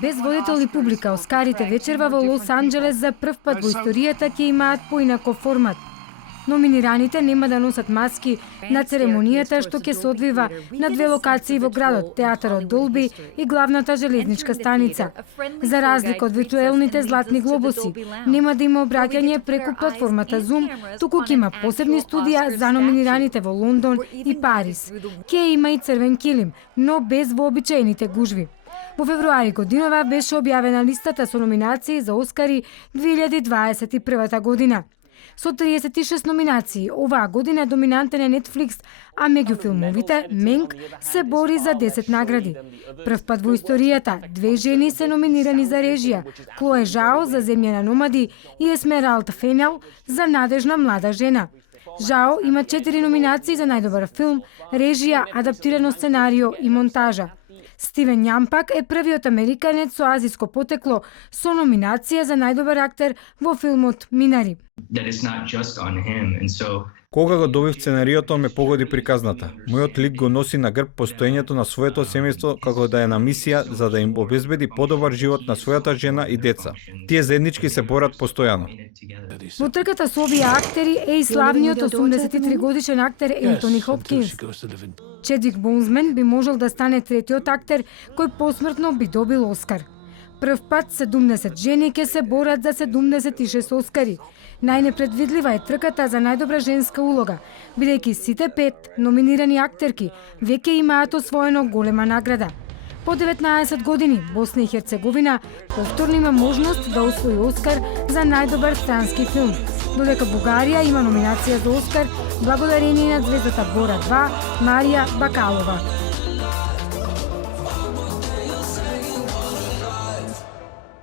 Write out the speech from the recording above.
Без водител и публика, Оскарите вечерва во Лос Анџелес за прв пат во историјата ќе имаат поинаков формат. Номинираните нема да носат маски на церемонијата што ќе се одвива на две локации во градот, театарот Долби и главната железничка станица. За разлика од виртуелните златни глобуси, нема да има обраќање преку платформата Zoom, туку ќе има посебни студија за номинираните во Лондон и Париз. Ќе има и црвен килим, но без вообичаените гужви. Во февруари годинова беше објавена листата со номинации за Оскари 2021 година. Со 36 номинации, оваа година доминантен е Netflix, а меѓу филмовите, Менг се бори за 10 награди. Прв пат во историјата, две жени се номинирани за режија, Клое Жао за Земја на номади и Есмералда Фенел за Надежна млада жена. Жао има 4 номинации за најдобар филм, режија, адаптирано сценарио и монтажа. Стивен Јампак е првиот американец со азиско потекло со номинација за најдобар актер во филмот Минари. Кога го добив сценариото ме погоди приказната. Мојот лик го носи на грб постоењето на своето семејство како да е на мисија за да им обезбеди подобар живот на својата жена и деца. Тие заеднички се борат постојано. Во трката со овие актери е и славниот 83 годишен актер Ентони Хопкинс. Чедвик Боузман би можел да стане третиот актер кој посмртно би добил Оскар. Прв пат 70 жени ќе се борат за 76 Оскари. Најнепредвидлива е трката за најдобра женска улога, бидејќи сите 5 номинирани актерки веќе имаат освоено голема награда. По 19 години Босна и Херцеговина повторно има можност да освои Оскар за најдобар странски филм, додека Бугарија има номинација за Оскар благодарение на звездата Бора 2 Марија Бакалова.